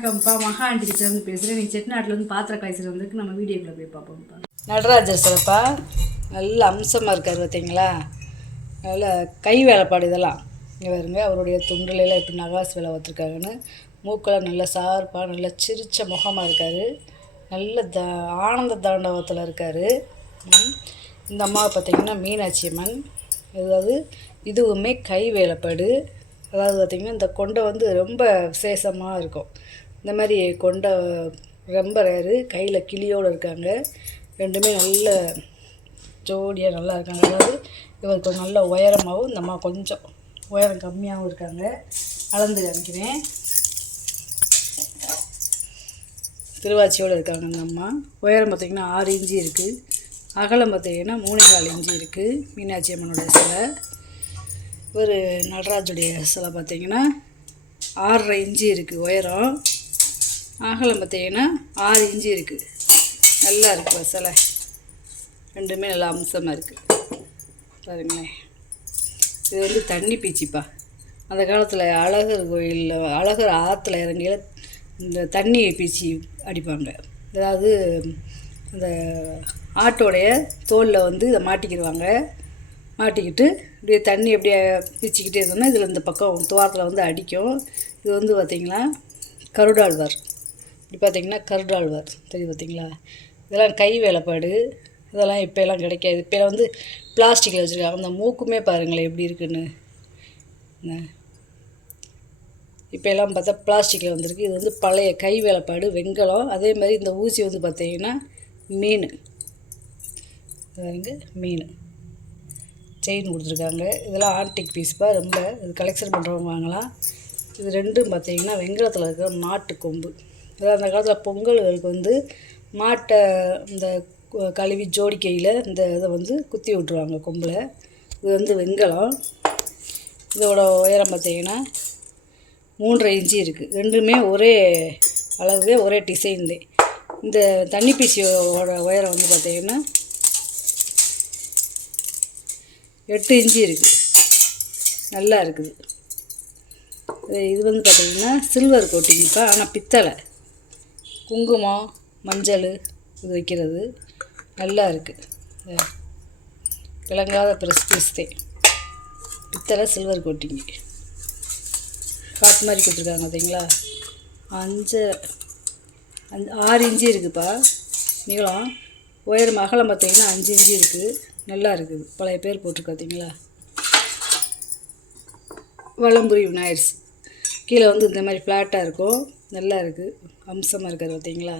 வணக்கம்ப்பா, மகா ஆண்டி கிட்டேருந்து பேசுகிறேன். நீ செட்டிநாட்டிலேருந்து பாத்திரம் காய்ச்சல் வந்துருக்கு. நம்ம வீடியோக்குள்ளே போய் பார்ப்போம்ப்பா. நடராஜர் சிலப்பா நல்ல அம்சமாக இருக்கார் பார்த்தீங்களா. நல்ல கை வேலைப்பாடு இதெல்லாம் இங்கே வருங்க. அவருடைய துண்டுலாம் எப்படி நகாசு வேலை வச்சுருக்காங்கன்னு மூக்கெல்லாம் நல்ல சார்பாக நல்ல சிரித்த முகமாக இருக்கார். நல்ல ஆனந்த தாண்டவத்தில் இருக்கார். இந்த அம்மாவை பார்த்திங்கன்னா மீனாட்சி அம்மன். அதாவது இதுவுமே கை வேலைப்பாடு. அதாவது பார்த்திங்கன்னா இந்த கொண்டை வந்து ரொம்ப விசேஷமாக இருக்கும். இந்த மாதிரி கொண்டை ரொம்ப ரேரு. கையில் கிளியோடு இருக்காங்க. ரெண்டுமே நல்ல ஜோடியாக நல்லா இருக்காங்க. அதாவது இவருக்கு நல்ல உயரமாகவும் இந்த அம்மா கொஞ்சம் உயரம் கம்மியாகவும் இருக்காங்க. அளந்து காமிக்கிறேன். திருவாச்சியோடு இருக்காங்க இந்த அம்மா. உயரம் பார்த்திங்கன்னா 6 இன்ச்சு இருக்குது. அகலம் பார்த்திங்கன்னா 3.25 இன்ச்சு இருக்குது. மீனாட்சி அம்மனுடைய சிலை. ஒரு நடராஜுடைய சிலை பார்த்திங்கன்னா 6.5 இன்ச்சு இருக்குது உயரம். அகலம் பார்த்திங்கன்னா 6 இன்ச்சு இருக்குது. நல்லா இருக்குது சிலை. ரெண்டுமே நல்லா அம்சமாக இருக்குது பாருங்களேன். இது வந்து தண்ணி பீச்சிப்பா. அந்த காலத்தில் அழகர் கோயிலில் அழகர் ஆற்றுல இறங்கிய இந்த தண்ணி பீச்சி அடிப்பாங்க. அதாவது அந்த ஆட்டோடைய தோலில் வந்து இதை மாட்டிக்கிடுவாங்க. மாட்டிக்கிட்டு இப்படியே தண்ணி அப்படியே பீச்சிக்கிட்டே இருந்தோன்னா இதில் இந்த பக்கம் துவாரத்தில் வந்து அடிக்கும். இது வந்து பார்த்திங்களா கருடாழ்வார். இப்படி பார்த்திங்கன்னா கருடாழ்வார் தெரியும் பார்த்திங்களா. இதெல்லாம் கை வேலைப்பாடு. இதெல்லாம் இப்போலாம் கிடைக்காது. இப்போ வந்து பிளாஸ்டிக்கில் வச்சுருக்காங்க. அந்த மூக்குமே பாருங்களேன் எப்படி இருக்குன்னு. இப்போ எல்லாம் பார்த்தா பிளாஸ்டிக்கில் வந்திருக்கு. இது வந்து பழைய கை வேலைப்பாடு வெண்கலம். அதே மாதிரி இந்த ஊசி வந்து பார்த்திங்கன்னா மீன் மீன் செயின் கொடுத்துருக்காங்க. இதெல்லாம் ஆன்டிக் பீஸ்ப்பா. ரொம்ப இது கலெக்ஷன் பண்ணுறவங்க வாங்கலாம். இது ரெண்டும் பார்த்திங்கன்னா வெண்கலத்தில் இருக்கிற மாட்டு கொம்பு. அதாவது அந்த காலத்தில் பொங்கல்களுக்கு வந்து மாட்டை இந்த கழுவி ஜோடிக்கையில் இந்த இதை வந்து குத்தி விட்ருவாங்க கொம்பில். இது வந்து வெண்கலம். இதோட உயரம் பார்த்திங்கன்னா 3.5 இன்ச்சு இருக்குது. ரெண்டுமே ஒரே அளவு ஒரே டிசைன் தான். இந்த தண்ணி பீச்சியோட உயரம் வந்து பார்த்திங்கன்னா 8 இன்ச்சு இருக்குது. நல்லா இருக்குது. இது வந்து பார்த்திங்கன்னா சில்வர் கோட்டிங்கப்பா. ஆனால் பித்தளை. குங்குமம் மஞ்சள் இது வைக்கிறது நல்லா இருக்குது. விளங்காத பிரஸ்டீஸ்தே. பித்தளை சில்வர் கோட்டிங்க காட்டு மாதிரி கொடுத்துருக்காங்க பார்த்தீங்களா. 6 இன்ச்சு இருக்குதுப்பா நீளம். உயரம் அகலம் பார்த்திங்கன்னா 5 இன்ச்சு இருக்குது. நல்லா இருக்குது. பழைய பேர் போட்டிருக்கு பார்த்தீங்களா. வலம்புரி விநாயகர். கீழே வந்து இந்த மாதிரி ஃப்ளாட்டாக இருக்கும். நல்லா இருக்குது. அம்சமாக இருக்காது பார்த்தீங்களா.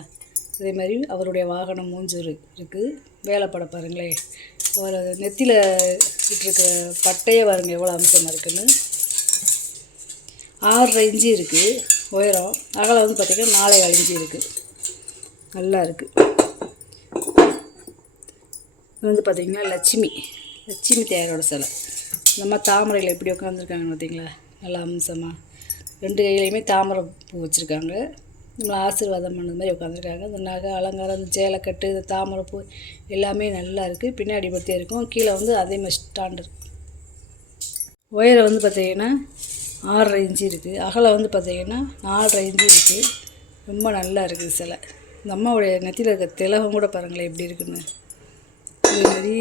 அதே மாதிரி அவருடைய வாகனம் மூஞ்சூர் இருக்குது. வேலைப்பட பாருங்களேன். அவர் நெத்தியில் விட்டுருக்கிற பட்டையே பாருங்கள் எவ்வளோ அம்சமாக இருக்குன்னு. 6.5 இன்ச்சு இருக்குது உயரம். அகலம் வந்து பார்த்திங்கன்னா 4.25 இன்ச்சு இருக்குது. நல்லா இருக்குது. இது வந்து பார்த்திங்கன்னா லட்சுமி தேரோட சிலை. இந்த மாதிரி தாமரையில் எப்படி உட்காந்துருக்காங்கன்னு பார்த்திங்களா. நல்லா அம்சமாக 2 கையிலையுமே தாமரை பூ வச்சுருக்காங்க. நம்மளை ஆசீர்வாதம் பண்ணது மாதிரி உட்காந்துருக்காங்க. இந்த நகை அலங்காரம், இந்த சேலைக்கட்டு, இந்த தாமரை பூ எல்லாமே நல்லா இருக்குது. பின்னாடி பற்றியே இருக்கும். கீழே வந்து அதே மாதிரி ஸ்டாண்டு. உயரம் வந்து பார்த்திங்கன்னா 6.5 இன்ச்சு இருக்குது. அகலம் வந்து பார்த்திங்கன்னா 4.5 இன்ச்சு இருக்குது. ரொம்ப நல்லா இருக்குது சிலை. இந்த அம்மாவுடைய நெத்தியில் இருக்க திலகம் கூட பாருங்களேன் எப்படி இருக்குன்னு. இதேமாரி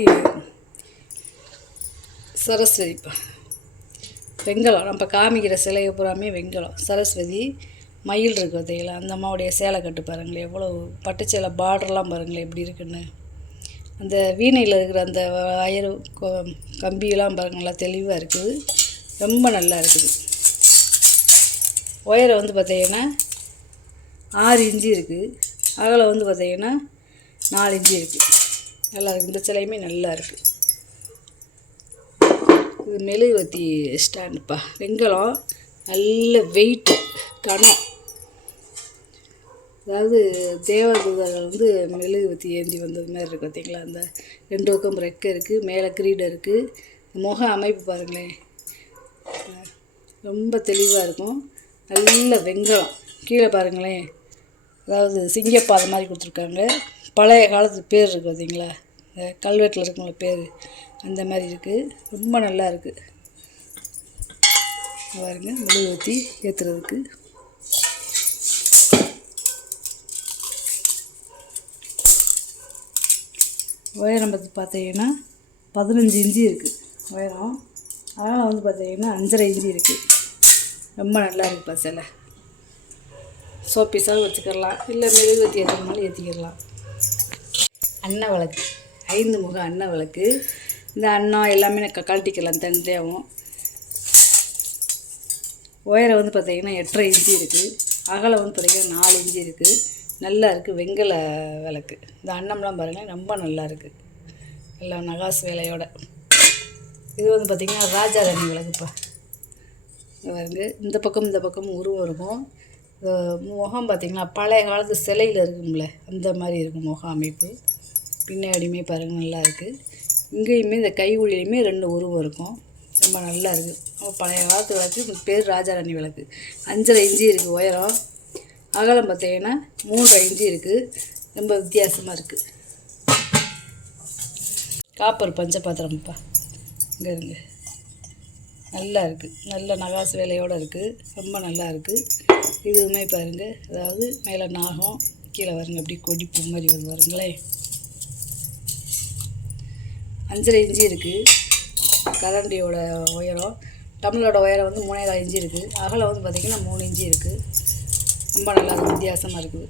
சரஸ்வதிப்பா வெண்கலம். நம்ம காமிக்கிற சிலையை பூராமே வெண்கலம். சரஸ்வதி மயில் இருக்குது பார்த்தீங்களா. அந்த அம்மாவுடைய சேலை கட்டு பாருங்களேன் எவ்வளோ பட்டுச்சேலை பார்டர்லாம் பாருங்களேன் எப்படி இருக்குன்னு. அந்த வீணையில் இருக்கிற அந்த அயர் கம்பியெல்லாம் பாருங்கள் நல்லா தெளிவாக இருக்குது. ரொம்ப நல்லா இருக்குது. உயரம் வந்து பார்த்திங்கன்னா 6 இன்ச்சு இருக்குது. அகலம் வந்து பார்த்திங்கன்னா 4 இன்ச்சு இருக்குது. நல்லா இருக்குது. இந்த சிலையுமே நல்லா இருக்குது. இது மெழுகுவத்தி ஸ்டாண்டுப்பா. வெண்கலம். நல்ல வெயிட்டு கனம். அதாவது தேவதூதர்கள் வந்து மெழுகுவத்தி ஏந்தி வந்தது மாதிரி இருக்குது பார்த்திங்களா. அந்த 2 பக்கம் ரெக்கை இருக்குது. மேலே கிரீடம் இருக்குது. முக அமைப்பு பாருங்களேன் ரொம்ப தெளிவாக இருக்கும். நல்ல வெண்கலம். கீழே பாருங்களேன் அதாவது சிங்கப்பாதை மாதிரி கொடுத்துருக்காங்க. பழைய காலத்து பேர் இருக்குது பார்த்திங்களா. கல்வெட்டில் இருக்குங்கள பேர் அந்த மாதிரி இருக்குது. ரொம்ப நல்லா இருக்குது பாருங்க. மெழுகுவத்தி ஏற்றுறதுக்கு உயரம் பார்த்தீங்கன்னா 15 இன்ச்சு இருக்குது உயரம். அதனால் வந்து பார்த்தீங்கன்னா 5.5 இன்ச்சு இருக்குது. ரொம்ப நல்லா இருக்குப்பா சிலை. சோப்பீஸாக வச்சுக்கலாம், இல்லை மெழுகுவர்த்தி ஏற்றினாலும் ஏற்றிக்கிடலாம். அன்ன விளக்கு, 5 முக அன்ன விளக்கு. இந்த அன்னம் எல்லாமே கழட்டிக்கலாம் தனியாகவும். உயரம் வந்து பார்த்திங்கன்னா 8.5 இன்ச்சு இருக்குது. அகலம் வந்து பார்த்திங்கன்னா 4 இன்ச்சு இருக்குது. நல்லா இருக்குது. வெங்கல விளக்கு. இந்த அன்னம்லாம் பாருங்கள் ரொம்ப நல்லா இருக்குது, எல்லாம் நகாஸ் வேலையோட. இது வந்து பார்த்திங்கன்னா ராஜா ராணி விளக்குப்பா. பாருங்க, இந்த பக்கம் உருவம் இருக்கும். முகம் பார்த்திங்கன்னா பழைய காலத்து சிலையில் இருக்கும்ல அந்த மாதிரி இருக்கும் முக அமைப்பு. பின்னாடியுமே பாருங்கள் நல்லா இருக்குது. இங்கேயுமே இந்த கை உள்ளிலையுமே 2 உருவம் இருக்கும். ரொம்ப நல்லா இருக்குது. பழைய காலத்து விளக்கு. இது பேர் ராஜாராணி விளக்கு. 5.5 இன்ச்சு இருக்குது உயரம். அகலம் பார்த்தீங்கன்னா 3.5 இன்ச்சு இருக்குது. ரொம்ப வித்தியாசமாக இருக்குது. காப்பர் பஞ்ச பாத்திரம்ப்பா. இங்கே இருங்க, நல்லா இருக்குது. நல்ல நகாசு வேலையோடு இருக்குது. ரொம்ப நல்லா இருக்குது. இதுவுமே பாருங்கள், அதாவது மேலே நாகம், கீழே வருங்க அப்படி கொடிப்பு மாதிரி வந்து வருங்களே. 5.5 இன்ச்சு இருக்குது. கரண்டியோட உயரம், டம்ளரோட உயரம் வந்து 3.25 இன்ச்சு இருக்குது. அகலம் வந்து பார்த்திங்கன்னா 3 இன்ச்சு இருக்குது. ரொம்ப நல்லா வித்தியாசமாக இருக்குது.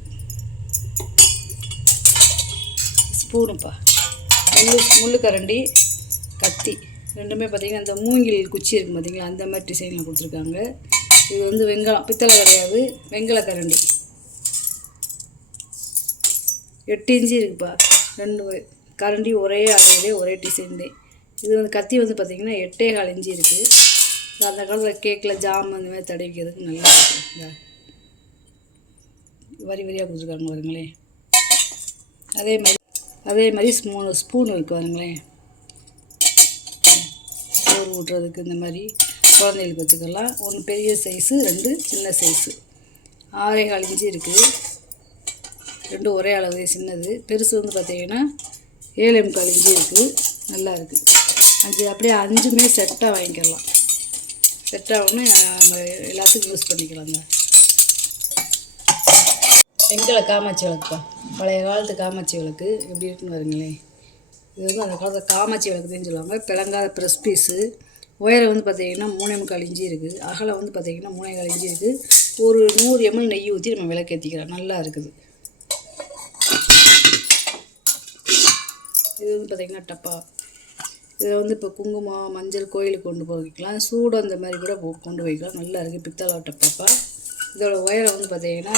ஸ்பூனுப்பா, முள்ளு கரண்டி, கத்தி ரெண்டுமே பார்த்திங்கன்னா இந்த மூங்கில் குச்சி இருக்கும் பார்த்திங்களா, அந்த மாதிரி டிசைனில் கொடுத்துருக்காங்க. இது வந்து வெங்கலம், பித்தளை கிடையாது, வெங்கல கரண்டி. 8 இன்ச்சு இருக்குப்பா. 2 கரண்டி ஒரே அளவுலேயே ஒரே டிசைன்லே. இது வந்து கத்தி வந்து பார்த்திங்கன்னா 8.25 இன்ச்சு இருக்குது. அந்த காலத்தில் கேக்கில் ஜாம் அந்த மாதிரி தடவிக்கிறதுக்கு நல்லா இருக்கும். வரி வரியாக கொடுத்துருக்காங்க பாருங்களேன். அதே மாதிரி ஸ்பூன் இருக்குது பாருங்களேன். சோறு ஊட்டுறதுக்கு இந்த மாதிரி குழந்தைகளுக்கு வச்சுக்கலாம். 1 பெரிய சைஸு, 2 சின்ன சைஸு. 6.25 இன்ச்சு இருக்குது. 2 ஒரே அளவு சின்னது. பெருசு வந்து பார்த்திங்கன்னா 7.25 இன்ச்சு இருக்குது. நல்லா இருக்குது. அப்படியே 5மே செட்டாக வாங்கிக்கலாம். செட்டாகவுன்னு நம்ம எல்லாத்துக்கும் யூஸ் பண்ணிக்கலாம். தான் வெங்கல காமாட்சி விளக்குப்பா. பழைய காலத்து காமாட்சி விளக்கு எப்படி இருக்குன்னு பாருங்களேன். இது வந்து அந்த காலத்தில் காமாட்சி விளக்குன்னு சொல்லுவாங்க. பிளங்காத ப்ரெஸ் பீஸு. உயரம் வந்து பார்த்திங்கன்னா 3.25 இன்ச்சு இருக்குது. அகலம் வந்து பார்த்திங்கன்னா 3.25 இன்ச்சு இருக்குது. ஒரு 100 ml நெய் ஊற்றி நம்ம விளக்கேற்றிக்கிறோம். நல்லா இருக்குது. இது வந்து பார்த்திங்கன்னா டப்பா. இதில் வந்து இப்போ குங்குமம், மஞ்சள் கோயிலுக்கு கொண்டு போய் வைக்கலாம். சூடம் அந்த மாதிரி கூட கொண்டு வைக்கலாம். நல்லா இருக்குது. பித்தளை டப்பாப்பா. இதோட உயரம் வந்து பார்த்திங்கன்னா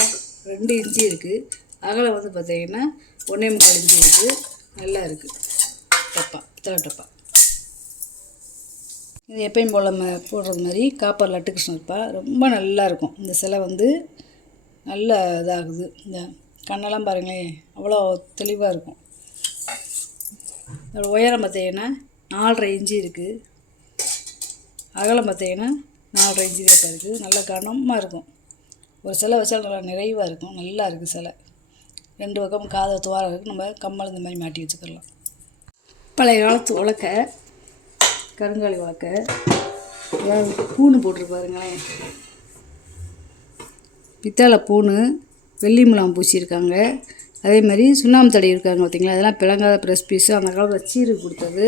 2 இன்ச்சு இருக்குது. அகலம் வந்து பார்த்திங்கன்னா 1.25 இன்ச்சு இருக்குது. நல்லா இருக்குது டப்பா, பித்தளை டப்பா. இது எப்பயும் போல் நம்ம போடுறது மாதிரி காப்பர் லட்டு கிருஷ்ணர்ப்பா. ரொம்ப நல்லா இருக்கும். இந்த சிலை வந்து நல்ல இதாகுது. இந்த கண்ணெல்லாம் பாருங்களேன், அவ்வளோ தெளிவாக இருக்கும். அதோட உயரம் பார்த்திங்கன்னா 4.5 இன்ச்சு இருக்குது. அகலம் பார்த்திங்கன்னா 4.5 இன்ச்சு தான் இருக்குது. நல்லா கனமாக இருக்கும். ஒரு சிலை வச்சாலும் நல்லா நிறைவாக இருக்கும். நல்லா இருக்குது சிலை. 2 பக்கம் காதை துவாரம் இருக்குது. நம்ம கம்மல் இந்த மாதிரி மாட்டி வச்சுக்கலாம். பழைய காலத்து உலக்க, கருங்காலி உலக்க. அதாவது பூணு போட்டிருப்பாருங்களேன். பித்தளை பூணு, வெள்ளி முலாம் பூசியிருக்காங்க. அதே மாதிரி சுண்ணாம்பு தடவி இருக்காங்க பார்த்திங்களா. அதெல்லாம் பிளங்காத ப்ரெஸ் பீஸு. அந்த காலத்தில் சீரு கொடுத்தது.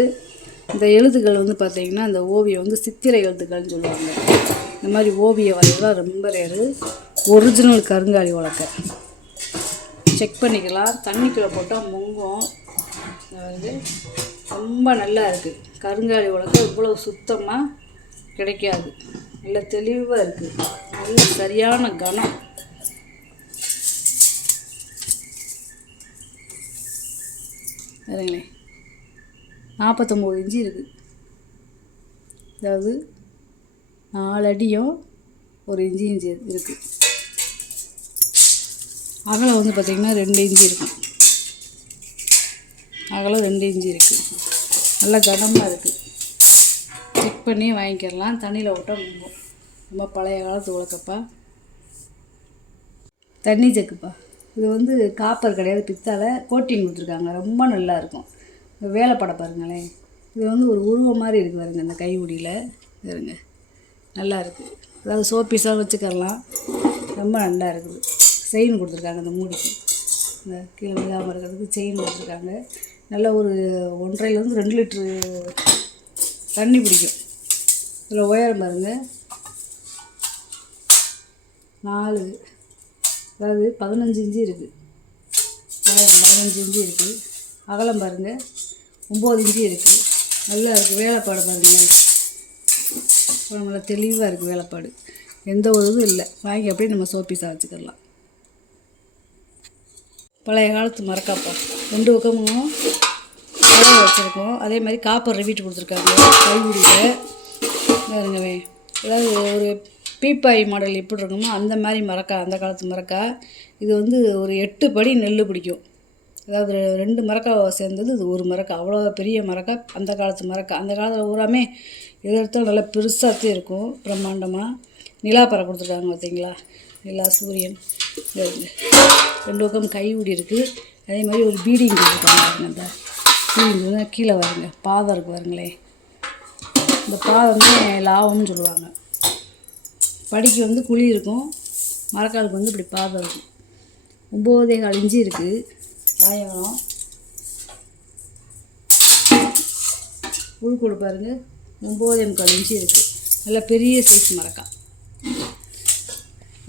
இந்த எழுத்துக்கள் வந்து பார்த்திங்கன்னா இந்த ஓவியம் வந்து சித்திரை எழுத்துக்கள்னு சொல்லுவாங்க. இந்த மாதிரி ஓவியம் வரையலாம் ரொம்ப ரேரு. ஒரிஜினல் கருங்காலி உலக்க. செக் பண்ணிக்கலாம். தண்ணிக்குள்ளே போட்டால் முங்கும். வந்து ரொம்ப நல்லா இருக்குது. கருங்காலி உலக்க இவ்வளோ சுத்தமாக கிடைக்காது. நல்ல தெளிவாக இருக்குது. நல்ல சரியான கனம். வேறுங்களேன், 49 இன்ச்சு இருக்குது. அதாவது 4 அடியும் 1 இன்ச்சு இருக்குது. அகலம் வந்து பார்த்திங்கன்னா 2 இன்ச்சு இருக்கும். அகலம் 2 இன்ச்சு இருக்குது. நல்லா கனமாக இருக்குது. செக் பண்ணி வாங்கிக்கிறலாம். தண்ணியில் விட்டால் முங்கும். ரொம்ப பழைய காலத்து உலக்கப்பா. தண்ணி ஜக்குப்பா. இது வந்து காப்பர் கிடையாது, பித்தளை. கோட்டிங் கொடுத்துருக்காங்க. ரொம்ப நல்லாயிருக்கும். வேலைப்பட பாருங்களேன். இது வந்து ஒரு உருவம் மாதிரி இருக்குது பாருங்க. இந்த கைவுடியில் இருங்க, நல்லா இருக்குது. அதாவது சோப்பீஸாக வச்சுக்கலாம். ரொம்ப நல்லா இருக்குது. செயின் கொடுத்துருக்காங்க இந்த மூடிக்கு. இந்த கீழே விழாமல் இருக்கிறதுக்கு செயின் கொடுத்துருக்காங்க. நல்லா ஒரு 1.5 2 லிட்ரு தண்ணி பிடிக்கும். இதில் உயரம் பாருங்கள் 4 அதாவது 15 இன்ச்சு இருக்குது. உயரம் 15 இன்ச்சு இருக்குது. அகலம் பாருங்கள் 9 இன்ச்சு இருக்குது. நல்லா இருக்குது. வேலைப்பாடு பாருங்கள் நல்லா தெளிவாக இருக்குது. வேலைப்பாடு எந்த ஒரு இதுவும் இல்லை. வாங்கி அப்படியே நம்ம சோப்பீஸாக வச்சுக்கலாம். பழைய காலத்து மரக்காப்பா 2 பக்கமும் கலவை வச்சுருக்கோம். அதே மாதிரி காப்பர் ரிவீட் கொடுத்துருக்காங்க கைவிடியில் பாருங்கவே. அதாவது ஒரு பீப்பாய் மாடல் எப்படி இருக்குமோ அந்த மாதிரி மரக்கா, அந்த காலத்து மரக்கா. இது வந்து ஒரு 8 படி நெல் பிடிக்கும். அதாவது 2 மரக்காவை சேர்ந்தது இது ஒரு மரக்கா. அவ்வளோ பெரிய மரக்கா அந்த காலத்து மரக்கா. அந்த காலத்தில் பூராமே எது எடுத்தாலும் நல்லா பெருசாகத்தே இருக்கும். பிரம்மாண்டமாக நிலாப்பறை கொடுத்துருக்காங்க பார்த்தீங்களா. நிலா சூரியன் 2 பக்கம் கைவிடி இருக்குது. அதே மாதிரி ஒரு பீடிங் கொடுத்துருக்காங்க. அந்த பீடிங் வந்து கீழே வருங்க பாதம் இருக்குது பாருங்களேன். இந்த பாதம் லாவம்னு சொல்லுவாங்க. படிக்கு வந்து குழி இருக்கும். மரக்காலுக்கு வந்து இப்படி பாதம் இருக்கும். 9.25 இன்ச்சு இருக்குது. வாயகம் உள்கூடு பாருங்கள் 9.25 இன்ச்சு இருக்குது. நல்ல பெரிய சைஸ் மரக்கா.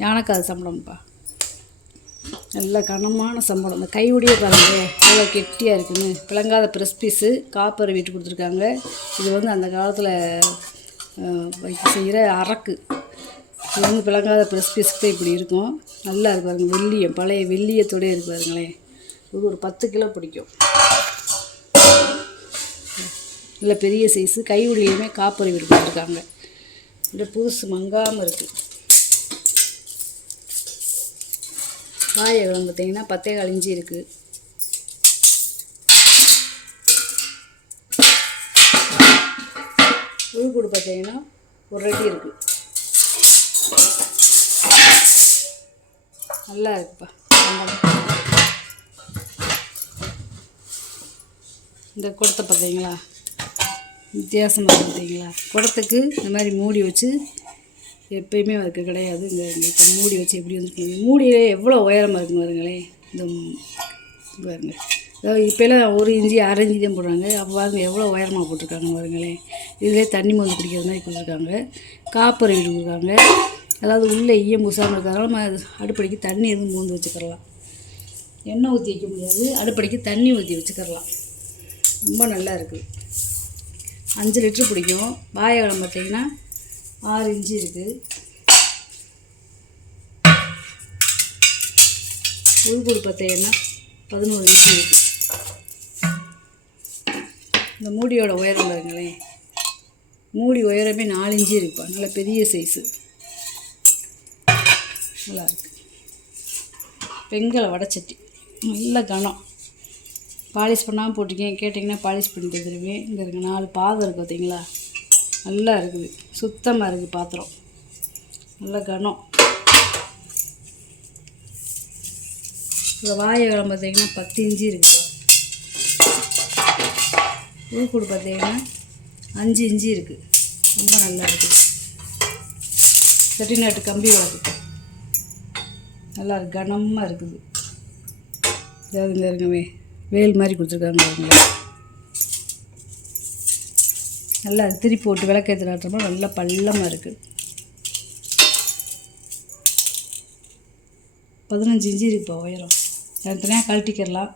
யானைக்காது சம்பளம்ப்பா. நல்ல கனமான சம்பளம். இந்த கையுடியே பாருங்கள் எவ்வளோ கெட்டியாக இருக்குன்னு. பிளங்காத ப்ரெஸ் பீஸு காப்பர் வீட்டு கொடுத்துருக்காங்க. இது வந்து அந்த காலத்தில் செய்கிற அரக்கு. இது வந்து பிளங்காத ப்ரெஸ் பீஸுக்கு இப்படி இருக்கும். நல்லா இருக்கு பாருங்கள். வெள்ளியம் பழைய வெள்ளியத்தோடே இருக்கு பாருங்களேன். இது ஒரு 10 கிலோ பிடிக்கும். நல்ல பெரிய சைஸு. கையுடியிலையுமே காப்பர் வீடு கொடுத்துருக்காங்க. இல்லை புதுசு மங்காமல் இருக்குது. வாயகம் பார்த்தீங்கன்னா 10.25 இன்ச்சு இருக்குது. உள்கூடு பார்த்தீங்கன்னா 1 அடி இருக்குது. நல்லா இருக்குப்பா. இந்த குடத்தை பார்த்தீங்களா வித்தியாசமாக பார்த்தீங்களா. குடத்துக்கு இந்த மாதிரி மூடி வச்சு எப்பயுமே அதுக்கு கிடையாது. இங்கே இப்போ மூடி வச்சு எப்படி வந்துருக்கீங்க. மூடியிலே எவ்வளோ உயரமாக இருக்குன்னு பாருங்களேன். இந்த பாருங்க. அதாவது இப்போலாம் 1 இன்ச்சு 1/2 இன்ச்சு தான் போடுறாங்க. அப்போ பாருங்க எவ்வளோ உயரமாக போட்டிருக்காங்க பாருங்களேன். இதிலே தண்ணி மோந்து குடிக்கிற மாதிரி கொடுத்துருக்காங்க. காப்பர் வீடு கொடுக்குறாங்க. அதாவது உள்ளே ஈயம் பூசாமல் இருக்கிறதால நம்ம அடுப்படிக்கு தண்ணி எதுவும் மோந்து வச்சுக்கிறலாம். எண்ணெய் ஊற்றி வைக்க முடியாது. அடுப்படிக்கு தண்ணி ஊற்றி வச்சுக்கிறலாம். ரொம்ப நல்லா இருக்குது. 5 லிட்ரு பிடிக்கும். வாயகம் பார்த்திங்கன்னா 6 இன்ச்சு இருக்குது. உள்கூடு பார்த்தீங்கன்னா 11 இன்ச்சு இருக்குது. இந்த மூடியோட உயரம் பாருங்களேன். மூடி உயரமே 4 இன்ச்சு இருக்குப்பா. நல்ல பெரிய சைஸு. நல்லா இருக்குது. வெங்கல வடைச்சட்டி நல்ல கனம். பாலிஷ் பண்ணாமல் போட்டிருக்கேன். கேட்டிங்கன்னா பாலிஷ் பண்ணிட்டு தருவேன். இங்கே இருக்குது 4 பாதம் இருக்குது பார்த்தீங்களா. நல்லா இருக்குது. சுத்தமாக இருக்குது பாத்திரம். நல்ல கனம். இந்த வாயகம் பார்த்தீங்கன்னா 10 இன்ச்சு இருக்குப்பா. உள்கூடு பார்த்தீங்கன்னா 5 இன்ச்சு இருக்குது. ரொம்ப நல்லா இருக்குது. செட்டிநாட்டு கம்பி வளர்க்கு நல்லா இருக்கு. கனமாக இருக்குது. இதாவதுங்க இருக்குமே வேல் மாதிரி கொடுத்துருக்காங்க அவங்கள. நல்லா திருப்பி போட்டு விளக்கேற்ற நாட்டமாக நல்லா பள்ளமாக இருக்குது. 15 இன்ச்சு இருக்குப்பா உயரம். தனித்தனியாக கழட்டிக்கிறலாம்.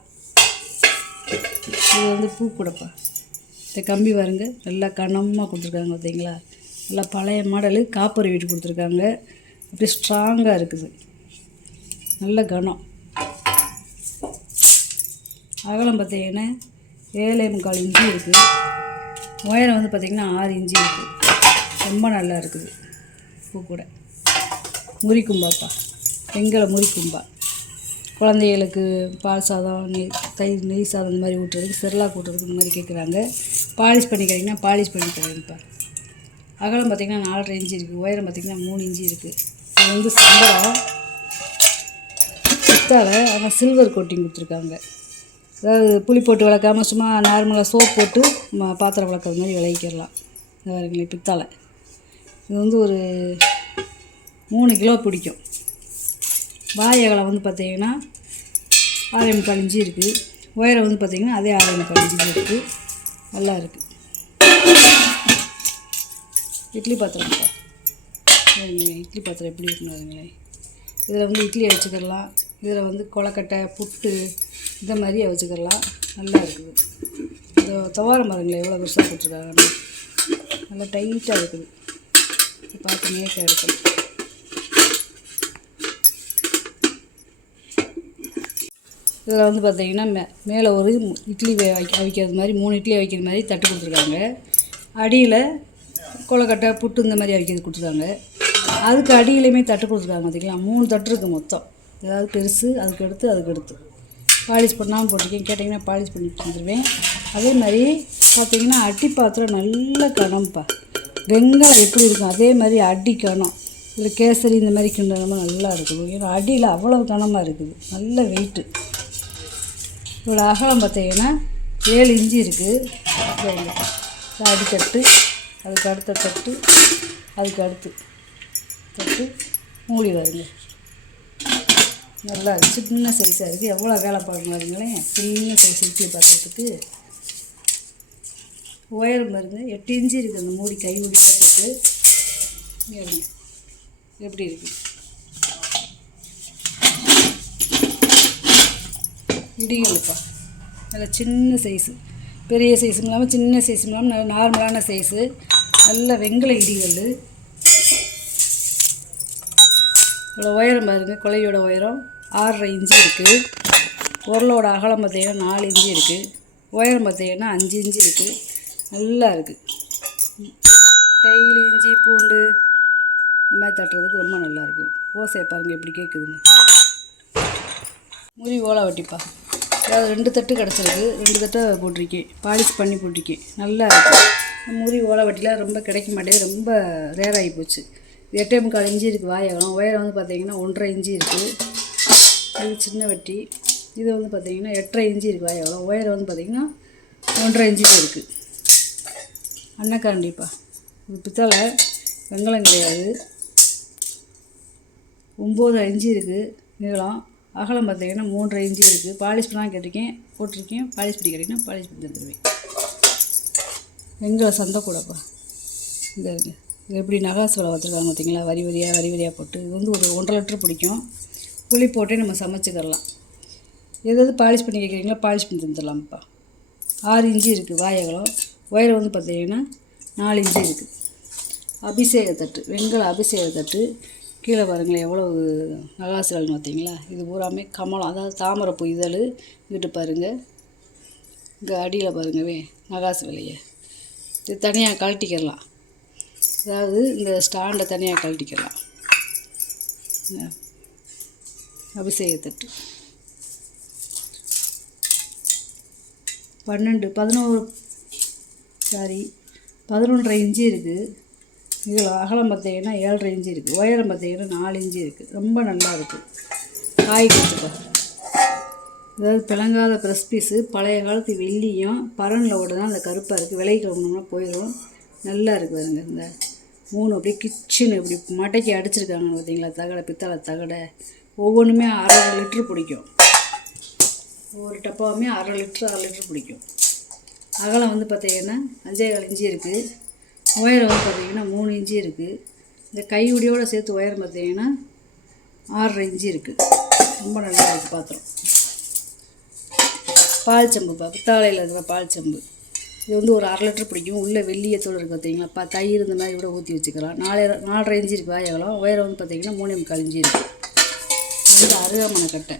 இது வந்து பூ கூடப்பா. இந்த கம்பி பாருங்க நல்லா கனமாக கொடுத்துருக்காங்க பார்த்தீங்களா. நல்லா பழைய மாடலு காப்பர் வீட்டு கொடுத்துருக்காங்க. அப்படியே ஸ்ட்ராங்காக இருக்குது. நல்ல கனம். அகலம் பார்த்தீங்கன்னா 7.25 இன்ச்சு இருக்குது. உயரம் வந்து பார்த்திங்கன்னா 6 இன்ச்சு இருக்குது. ரொம்ப நல்லா இருக்குது. பூ கூட முறிக்கும்பாப்பா. வெங்கல முறிக்கும்பா. குழந்தைகளுக்கு பால் சாதம் நெய் சாதம் இந்த மாதிரி ஊட்டுறதுக்கு செர்லாக் ஊட்டுறதுக்கு இந்த மாதிரி கேட்குறாங்க. பாலிஷ் பண்ணி கிடைக்குன்னா பாலிஷ் பண்ணி தரேன்ப்பா. அகலம் பார்த்திங்கன்னா 4.5 இன்ச்சு இருக்குது. உயரம் பார்த்திங்கன்னா 3 இன்ச்சு இருக்குது. இது வந்து சம்பளம் பித்தாளை. ஆனால் சில்வர் கோட்டிங் கொடுத்துருக்காங்க. அதாவது புளி போட்டு விளக்காமல் சும்மா நார்மலாக சோப் போட்டு பாத்திரம் விளக்குறது மாதிரி விளக்கிடலாம். இந்த பாருங்களேன் பித்தாளை. இது வந்து ஒரு 3 கிலோ பிடிக்கும். வாயகலம் வந்து பார்த்திங்கன்னா 6.25 இன்ச்சு இருக்குது. உயரம் வந்து பார்த்திங்கன்னா அதே 6.25 இன்ச்சு இருக்குது. நல்லா இருக்குது. இட்லி பாத்திரம்ப்பா, இட்லி பாத்திரம் எப்படி இருக்குன்னு இதில் வந்து இட்லியை வச்சுக்கிடலாம். இதில் வந்து கொலக்கட்டை புட்டு இந்த மாதிரியே வச்சுக்கிடலாம். நல்லா இருக்குது. இந்த துவாரம் பாருங்களேன் எவ்வளோ பெருசாக போட்டிருக்காங்க. நல்லா டைட்டாக இருக்குது. பார்த்து நேக்காக இருக்கும். இதில் வந்து பார்த்திங்கன்னா மேலே ஒரு இட்லி வைக்கிறது மாதிரி 3 இட்லி வைக்கிற மாதிரி தட்டு கொடுத்துருக்காங்க. அடியில் கொலக்கட்டை புட்டு இந்த மாதிரி வைக்கிறது கொடுத்துருக்காங்க. அதுக்கு அடியிலையுமே தட்டு கொடுத்துருக்காங்க. பார்த்திங்களா 3 தட்டு இருக்குது மொத்தம். ஏதாவது பெருசு அதுக்கு எடுத்து பாலிஷ் பண்ணாமல் போட்டிருக்கேன். கேட்டிங்கன்னா பாலிஷ் பண்ணி தந்துடுவேன். அதே மாதிரி பார்த்திங்கன்னா அடி பாத்திரம் நல்ல கனம்ப்பா. வெங்காயம் எப்படி இருக்கும் அதே மாதிரி அடி கனம். இதில் கேசரி இந்த மாதிரி கிண்டனமாக நல்லா இருக்குது. ஏன்னா அடியில் அவ்வளோ கனமாக இருக்குது. நல்ல வெயிட்டு. இவ்வளோ அகலம் பார்த்திங்கன்னா 7 இன்ச்சு இருக்குது. அடித்தட்டு அதுக்கு அடுத்த தட்டு அதுக்கு அடுத்து தட்டு மூடி வருங்க. நல்லா சின்ன சைஸாக இருக்குது. எவ்வளோ வேலை பார்க்கணும் பாருங்களேன். சின்ன சைஸ் இட்லி பாத்திரத்துக்கு உயரம் பாருங்க 8 இன்ச்சு இருக்குது. அந்த மூடி கை மூடியாக போட்டு எப்படி இருக்குது. இடிகளுப்பா நல்லா சின்ன சைஸு, பெரிய சைஸும் இல்லாமல் சின்ன சைஸும் இல்லாமல் நல்ல நார்மலான சைஸு. நல்ல வெங்கல இடிகள். இவ்வளோ உயரம் பாருங்கள். கொலையோட உயரம் 6.5 இன்ச்சு இருக்குது. உரலோட அகலம் பார்த்திங்கன்னா 4 இன்ச்சு இருக்குது. உயரம் பார்த்திங்கன்னா 5 இன்ச்சு இருக்குது. நல்லா இருக்குது. டெய்லி இஞ்சி பூண்டு இந்த மாதிரி தட்டுறதுக்கு ரொம்ப நல்லாயிருக்கு. ஓசையை பாருங்கள் எப்படி கேட்குதுன்னு. முறி ஓலை வட்டிப்பா. அதாவது 2 தட்டு கிடச்சிருக்கு. 2 தட்டை போட்டிருக்கேன். பாலிஷ் பண்ணி போட்டிருக்கேன். நல்லா இருக்குது. முறி ஓலை வட்டிலாம் ரொம்ப கிடைக்க மாட்டேங்குது. ரொம்ப ரேராகி போச்சு. 8.25 இன்ச்சு இருக்குது வாயகம். உயரம் வந்து பார்த்திங்கன்னா 1.5 இன்ச்சு இருக்குது. இது சின்ன வட்டி. இது வந்து பார்த்திங்கன்னா 8.5 இன்ச்சு இருக்குது வாயகம். உயரம் வந்து பார்த்திங்கன்னா 1.5 இன்ச்சு இருக்குது. அன்னக்காண்டிப்பா. இது பித்தளை, வெங்கலம் கிடையாது. 9.5 இன்ச்சு இருக்குது நீளம். அகலம் பார்த்திங்கன்னா 3.5 இன்ச்சு இருக்குது. பாலிஷ் பண்ணலாம் போட்டிருக்கேன். பாலிஷ் பண்ணி கேட்டிங்கன்னா பாலிஷ் பண்ணி தந்துடுவேன். வெங்கல சந்தை கூடப்பா. இங்கே இருக்குது. இது எப்படி நகாசு விலை வச்சுருக்காங்க பார்த்திங்களா. வரி வரியாக போட்டு. இது வந்து ஒரு 1.5 லிட்டர் பிடிக்கும். புளி போட்டே நம்ம சமைச்சிக்கிறலாம். எதாவது பாலிஷ் பண்ணி கேட்குறீங்களா பாலிஷ் பண்ணி தந்துடலாம்ப்பா. 6 இன்ச்சு இருக்குது வாயகலம். உயரம் வந்து பார்த்திங்கன்னா 4 இன்ச்சு இருக்குது. அபிஷேக தட்டு, வெங்கல அபிஷேக தட்டு. கீழே பாருங்களேன் எவ்வளோ நகாசுகள்னு பார்த்தீங்களா. இது பூராமே கமலம், அதாவது தாமரைப்பூ இதழ். இங்கிட்டு பாருங்கள். இங்கே அடியில் பாருங்கவே நகாசு விலையை. இது தனியாக கழட்டிக்கிடலாம். அதாவது இந்த ஸ்டாண்டை தனியாக கழட்டிக்கலாம். அபிஷேக தட்டு 11.5 இன்ச்சு இருக்குது. இதில் அகலம் பார்த்திங்கன்னா 7.5 இன்ச்சு இருக்குது. உயரம் பார்த்திங்கன்னா 4 இன்ச்சு இருக்குது. ரொம்ப நல்லா இருக்குது. காய் கொடுத்துப்பா. அதாவது பிளங்காத ப்ரெஸ் பீஸு. பழைய காலத்து வெள்ளியும் பரனில் ஓடுதான் அந்த கருப்பாக இருக்குது. விலைக்கு வாங்கினோம்னா போயிடும். நல்லா இருக்குது பாருங்க. இந்த 3 அப்படியே கிச்சனு இப்படி மட்டைக்கு அடிச்சிருக்காங்கன்னு பார்த்தீங்களா. தகடை, பித்தளை தகடை. ஒவ்வொன்றுமே 1/2 லிட்டர் பிடிக்கும். ஒவ்வொரு டப்பாவுமே 1/2 லிட்டர் பிடிக்கும். அகலம் வந்து பார்த்திங்கன்னா 5.25 இன்ச்சு இருக்குது. உயரம் வந்து பார்த்திங்கன்னா 3 இன்ச்சு இருக்குது. இந்த கையுடியோடு சேர்த்து உயரம் பார்த்திங்கன்னா 6.5 இன்ச்சு இருக்குது. ரொம்ப நல்லா இருக்குது பாத்திரம். பால் சம்புப்பா. பித்தாளையில் இருக்கிற பால் சம்பு. இது வந்து ஒரு 1/2 லிட்டர் பிடிக்கும். உள்ளே வெள்ளியத்தோடு இருக்குது பார்த்திங்களா. தயிர் இந்த மாதிரி கூட ஊற்றி வச்சுக்கலாம். 4.5 இன்ச்சு இருக்குது வாயகலம். உயரம் வந்து பார்த்திங்கன்னா 3.25 இன்ச்சு இருக்குது. இது வந்து அருகாமனை கட்டை.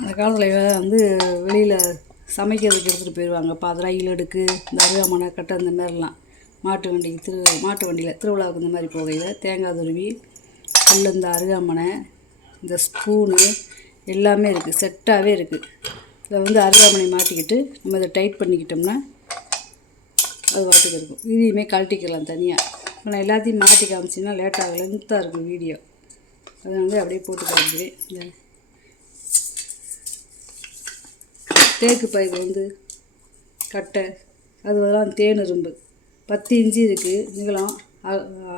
அந்த காலத்தில் வந்து வெளியில் சமைக்கிறதுக்கு எடுத்துகிட்டு போயிடுவாங்க. இப்போ அது ரயில் அடுக்கு, இந்த அருகாமனை கட்டை இந்த மாதிரிலாம் மாட்டு வண்டியில் திருவிழாவுக்கு இந்த மாதிரி போகையில் தேங்காய் துருவி உள்ள இந்த அருகாமனை, இந்த ஸ்பூனு எல்லாமே இருக்குது. செட்டாகவே இருக்குது. இதில் வந்து அருகாமனை மாட்டிக்கிட்டு நம்ம இதை டைட் பண்ணிக்கிட்டோம்னா அது வாட்டுக்கு இருக்கும். இதையுமே கழட்டிக்கலாம் தனியாக. நான் எல்லாத்தையும் மாட்டி காமிச்சின்னா லேட்டாக லென்த்தாக இருக்கும் வீடியோ. அதை வந்து அப்படியே போட்டு காமிக்கிறேன். இந்த தேக்கு பயிர் வந்து கட்டை, அதுவெல்லாம் தேன் இரும்பு. 10 இன்ச்சு இருக்குது நீளம்.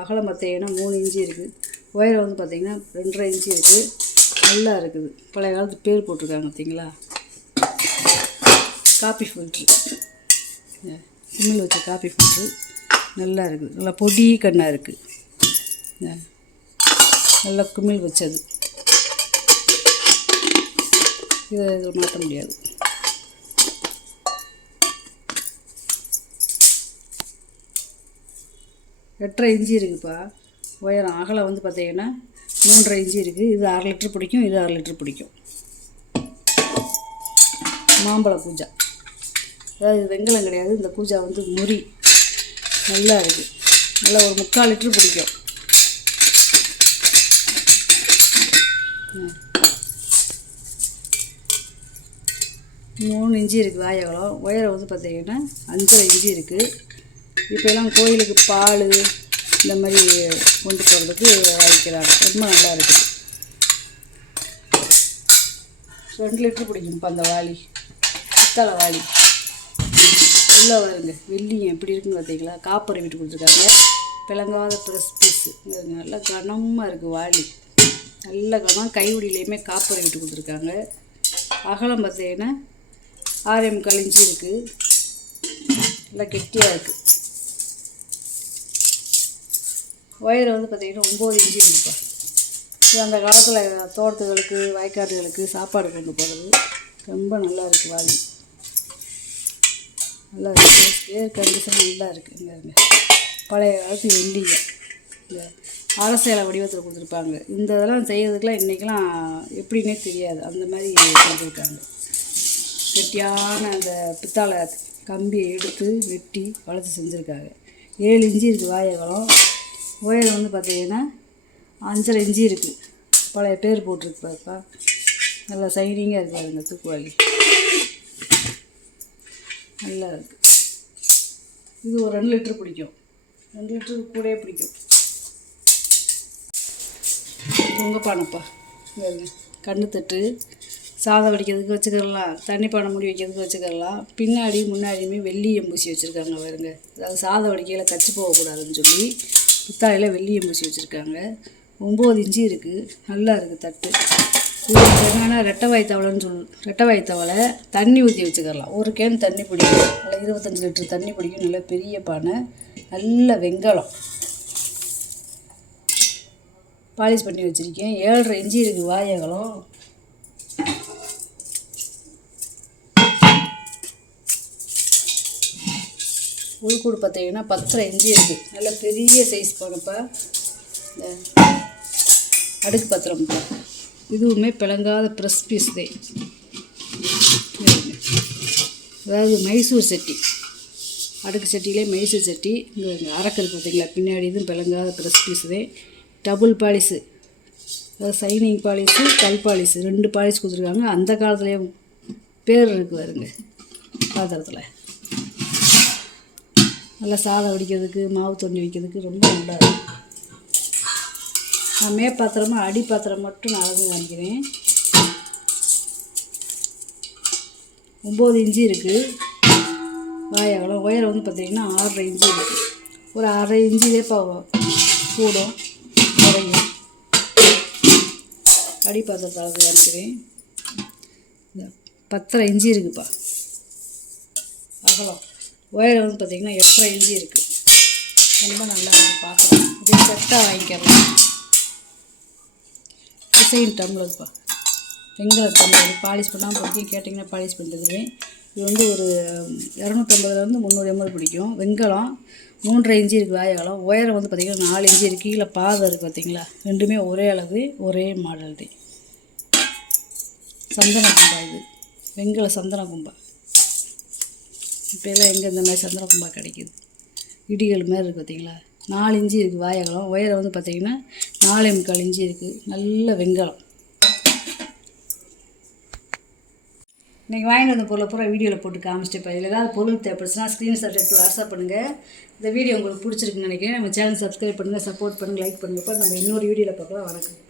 அகலம் பார்த்திங்கன்னா 3 இன்ச்சு இருக்குது. உயரம் வந்து பார்த்திங்கன்னா 2.5 இன்ச்சு இருக்குது. நல்லா இருக்குது. பழைய காலத்து பேர் போட்டிருக்காங்க பார்த்தீங்களா. காப்பி ஃபில்ட்ரு, சிம்மில் வச்ச காப்பி ஃபில்ட்ரு நல்லா இருக்குது. நல்லா பொடி கண்ணாக இருக்குது. நல்லா குமிழ் வச்சது. இதை இதில் மாற்ற முடியாது. எட்டரை இன்ச்சு இருக்குதுப்பா உயரம். அகலம் வந்து பார்த்தீங்கன்னா 3.5 இன்ச்சு இருக்குது. இது 1/2 லிட்டர் பிடிக்கும், இது 1/2 லிட்டர் பிடிக்கும். மாம்பழ பூஜா, அதாவது இது வெங்கலம் கிடையாது. இந்த பூஜா வந்து முறி நல்லா இருக்குது. நல்லா ஒரு 3/4 லிட்டர் பிடிக்கும். மூணு இன்ச்சு இருக்குது வாயகலம். உயரம் வந்து பார்த்தீங்கன்னா 5.5 இன்ச்சு இருக்குது. இப்போலாம் கோயிலுக்கு பால் இந்த மாதிரி கொண்டு போகிறதுக்கு வைக்கிறாங்க. ரொம்ப நல்லா இருக்குது. 2 லிட்டர் பிடிக்கும்ப்பா அந்த வாளி, பித்தளை வாளி. உள்ளே வருங்க வெள்ளியும் எப்படி இருக்குன்னு பார்த்தீங்களா. காப்பரை விட்டு கொடுத்துருக்காங்க. பிளங்காத ப்ரெஸ் பீஸு. நல்லா கனமாக இருக்குது வாளி, நல்ல கனம். கைவிடியிலையுமே காப்பரை விட்டு கொடுத்துருக்காங்க. அகலம் பார்த்தீங்கன்னா 6.25 இன்ச்சு இருக்குது. நல்லா கெட்டியாக இருக்குது. உயரம் வந்து பார்த்திங்கன்னா 9 இன்ச்சு இருக்குப்பா. இது அந்த காலத்தில் தோட்டத்துகளுக்கு வயக்காடுகளுக்கு சாப்பாடு கொண்டு போகிறது. ரொம்ப நல்லா இருக்குது வாளி, நல்லா இருக்குது. ஸ்கேர் கண்டிஷன் நல்லா இருக்குது. இங்கே பழைய காலத்து வெள்ளிங்க இந்த அரசியலை வடிவத்தில் கொடுத்துருப்பாங்க. இந்த இதெல்லாம் செய்கிறதுக்கெலாம் இன்றைக்கெலாம் எப்படின்னே தெரியாது. அந்த மாதிரி செஞ்சுருக்காங்க. கெட்டியான அந்த பித்தாளை கம்பியை எடுத்து வெட்டி வளர்த்து செஞ்சுருக்காங்க. 7 இன்ச்சு இருக்குது வாயகலம். உயரம் வந்து பார்த்தீங்கன்னா 5.5 இன்ச்சு இருக்குது. பழைய பேர் போட்டிருக்கு பாப்பா. நல்லா சைனிங்காக இருக்குது பாருங்க. தூக்குவாளி நல்லா இருக்குது. இது ஒரு 2 லிட்டர் பிடிக்கும். 2 லிட்டருக்கு கூடயே பிடிக்கும். பொங்கப்பானப்பா கண்ணு தட்டு சாதம் வடிக்கிறதுக்கு வச்சுக்கலாம். தண்ணி பானை மூடி வைக்கிறதுக்கு வச்சுக்கலாம். பின்னாடி முன்னாடியுமே வெள்ளியம் பூசி வச்சுருக்காங்க பாருங்க. அதாவது சாதம் வடிக்கையில் கச்சி போகக்கூடாதுன்னு சொல்லி பித்தாளையில் வெள்ளியம் பூசி வச்சுருக்காங்க. 9 இன்ச்சு இருக்குது. நல்லா இருக்குது தட்டு. இது என்னென்னா ரெட்டை தவளை தண்ணி ஊற்றி வச்சுக்கலாம். ஒரு கேன் தண்ணி பிடிக்கும். நல்லா 25 லிட்டர் தண்ணி பிடிக்கும். நல்லா பெரிய பானை, நல்ல வெங்கலம். பாலிஷ் பண்ணி வச்சுருக்கேன். 7.5 இன்ச்சு இருக்குது வாயகலம். உள்கூடு பார்த்தீங்கன்னா 10.5 இன்ச்சு இருக்குது. நல்ல பெரிய சைஸ் பானைப்பா. இந்த அடுக்கு பாத்திரம்ப்பா. இதுவுமே பிளங்காத ப்ரெஸ் பீஸ் தான். அதாவது மைசூர் சட்டி, அடுக்கு சட்டியிலே மைசூர் சட்டி. இங்கே அரக்கருக்கு பார்த்தீங்களா பின்னாடி இதுவும் பிளங்காத ப்ரெஸ் பீஸ் தான். டபுள் பாலிஸு, அதாவது சைனிங் பாலிஸு கல் பாலிஸு 2 பாலிஸ் கொடுத்துருக்காங்க. அந்த காலத்துலேயே பேர் இருக்குது பாருங்க பாத்திரத்தில். நல்லா சாதம் வடிக்கிறதுக்கு மாவு தண்ணி வைக்கிறதுக்கு ரொம்ப நல்லா இருக்கும். நான் மேப்பாத்திரமாக அடி பாத்திரம் மட்டும் நான் அளந்து காமிக்கிறேன். 9 இன்ச்சு இருக்குது வாயகலம். உயரம் வந்து பார்த்திங்கன்னா 6.5 இன்ச்சு இருக்குது. ஒரு 1/2 இன்ச்சுலே கூடும் குறையும். அடி பாத்திரத்தை அளந்து காமிக்கிறேன். 10.5 இன்ச்சு இருக்குதுப்பா அகலம். உயரம் வந்து பார்த்திங்கன்னா 8.5 இன்ச்சு இருக்குது. ரொம்ப நல்லா இருக்குது பார்க்கலாம். இதே செட்டாக வாங்கிக்கலாம். டிசைன் டம்ளர்ப்பா, வெங்கல டம்ளர். பாலிஷ் பண்ணாமல் பற்றி கேட்டிங்கன்னா பாலிஷ் பண்ணிட்டுருவேன். இது வந்து ஒரு 250 300 ml பிடிக்கும். வெங்கலம் 3.5 இன்ச்சு இருக்குது வாயகலம். உயரம் வந்து பார்த்திங்கன்னா 4 இன்ச்சு இருக்குது. கீழே பாதம் இருக்குது பார்த்திங்களா. ரெண்டுமே ஒரே அளவு, ஒரே மாடல் தான். சந்தன கும்பா, இது வெங்கல சந்தன கும்பா. இப்போலாம் எங்கே இந்த மாதிரி சந்தன கும்பா கிடைக்கிது. இடிகள் மாதிரி இருக்குது பார்த்திங்களா. 4 இன்ச்சு இருக்குது வாயகலம். உயரம் வந்து பார்த்திங்கன்னா 4.25 இன்ச்சு இருக்குது. நல்ல வெங்கலம். இன்றைக்கி வாங்கிட்டு வந்த பொருளை பூரா வீடியோவில் போட்டு காமிச்சிட்டு இதில் ஏதாவது பொருள் தேவைப்படுச்சுன்னா ஸ்க்ரீன்ஷாட் எடுத்து வாட்ஸ்அப் பண்ணுங்கள். இந்த வீடியோ உங்களுக்கு பிடிச்சிருக்குன்னு நினைக்கிறேன். நம்ம சேனல் சப்ஸ்கிரைப் பண்ணுங்கள், சப்போர்ட் பண்ணுங்கள், லைக் பண்ணுங்கள். நம்ம இன்னொரு வீடியோவில் பார்க்கலாம். வணக்கம்.